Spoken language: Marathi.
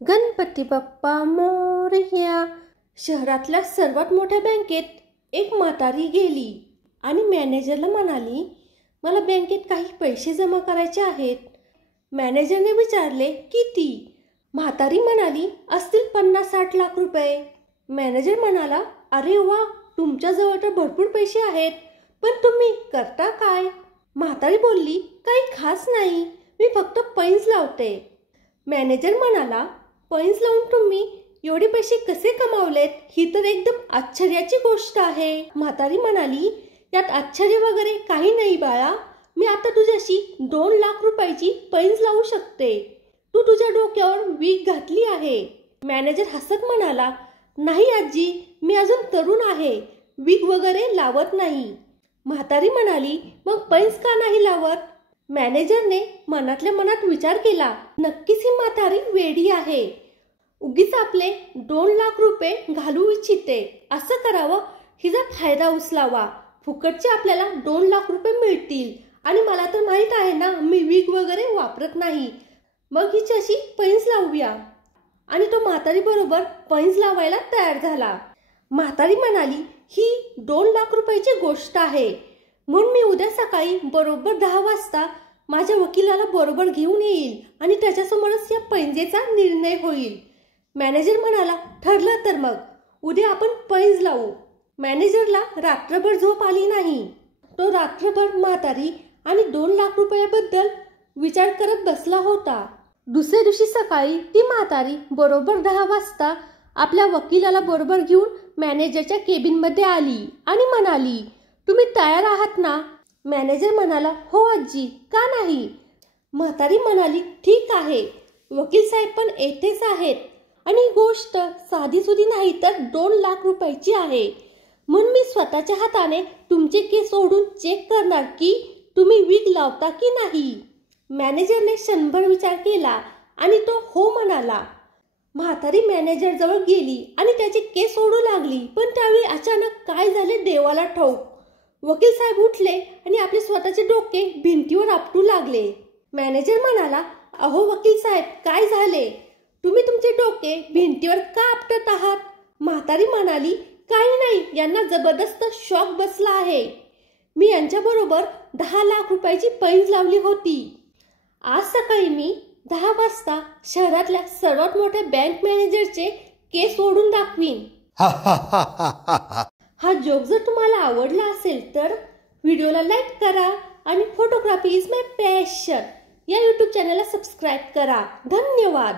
गणपती बाप्पा मोरया. शहरातल्या सर्वात मोठ्या बँकेत एक म्हातारी गेली आणि मॅनेजरला म्हणाली, मला बँकेत काही पैसे जमा करायचे आहेत. मॅनेजरने विचारले, किती? म्हातारी म्हणाली, असतील 50-60 लाख रुपये. मॅनेजर म्हणाला, अरे वा, तुमच्याजवळ तर भरपूर पैसे आहेत, पण तुम्ही करता काय? म्हातारी बोलली, काही खास नाही, मी फक्त पैंज लावते. मॅनेजर म्हणाला, पैंज लावून तुम्ही एवढे पैसे कसे कमावलेत? ही तर एकदम आश्चर्याची गोष्ट आहे. म्हातारी म्हणाली, यात आश्चर्य वगैरे काही नाही बाळा, मी आता तुझ्याशी 2 लाख रुपयाची पैंज लावू शकते. तू तुझ्या डोक्यावर वीग घातली आहे. मॅनेजर हसत म्हणाला, नाही आजी, मी अजून तरुण आहे, वीग वगैरे लावत नाही. म्हातारी म्हणाली, मग पैंज का नाही लावत? मॅनेजरने मनातल्या मनात विचार केला, नक्कीच ही म्हातारी वेडी आहे, उगीच आपले 2 लाख रुपये घालू इच्छिते. असं करावं, हिचा फायदा उचलावा, फुकटचे आपल्याला 2 लाख रुपये मिळतील आणि मला तर माहित आहे ना, मी वीग वगैरे वापरत नाही. मग हिच्याशी पैंज लावूया. आणि तो म्हातारी बरोबर पैंज लावायला तयार झाला. म्हातारी म्हणाली, ही 2 लाख रुपयाची गोष्ट आहे, म्हणून मी उद्या सकाळी बरोबर 10 वाजता माझ्या वकिलाला बरोबर घेऊन येईल आणि त्याच्यासमोरच या पैंजेचा निर्णय होईल. मॅनेजर म्हणाला, ठरलं तर मग उद्या आपण पैंज लावू. मॅनेजरला रात्रभर झोप आली नाही. तो रात्रभर म्हातारी आणि 2 लाख रुपयाबद्दल विचार करत बसला होता. दुसऱ्या दिवशी सकाळी ती म्हातारी बरोबर 10 वाजता आपल्या वकिलाला बरोबर घेऊन मॅनेजरच्या केबिनमध्ये आली आणि म्हणाली, तुम्ही तयार आहात ना? मॅनेजर म्हणाला, हो आजी, का नाही? म्हातारी म्हणाली, ठीक आहे, वकील साहेब पण येथेच आहेत आणि गोष्ट साधी सुधी नाही तर 2 लाख रुपयाची आहे, म्हणून मी स्वतःच्या हाताने तुमचे केस ओढून चेक करणार की तुम्ही वीग लावता की नाही. मॅनेजरने क्षणभर विचार केला आणि तो हो म्हणाला. म्हातारी मॅनेजर जवळ गेली आणि त्याचे केस ओढू लागली, पण त्यावेळी अचानक काय झाले देवाला ठाऊक. वकील साहेब उठले आणि आपले स्वतःचे डोके भिंतीवर आपटू लागले. मॅनेजर म्हणाला, अहो वकील साहेब, काय झाले? तुम्ही तुमचे डोके भिंतीवर का आपटत आहात? म्हातारी म्हणाली, काही नाही, यांना जबरदस्त शॉक बसला आहे. मी यांच्याबरोबर 10 लाख रुपयाची पैंज लावली होती. आज सकाळी मी 10 वाजता शहरातल्या सर्वात मोठ्या बँक मॅनेजरचे केस ओढून दाखवीन. हा जोक जर तुम्हाला आवडला असेल तर व्हिडिओला लाईक करा आणि फोटोग्राफी इज माय पॅशन या यूट्यूब चॅनलला सबस्क्राईब करा. धन्यवाद.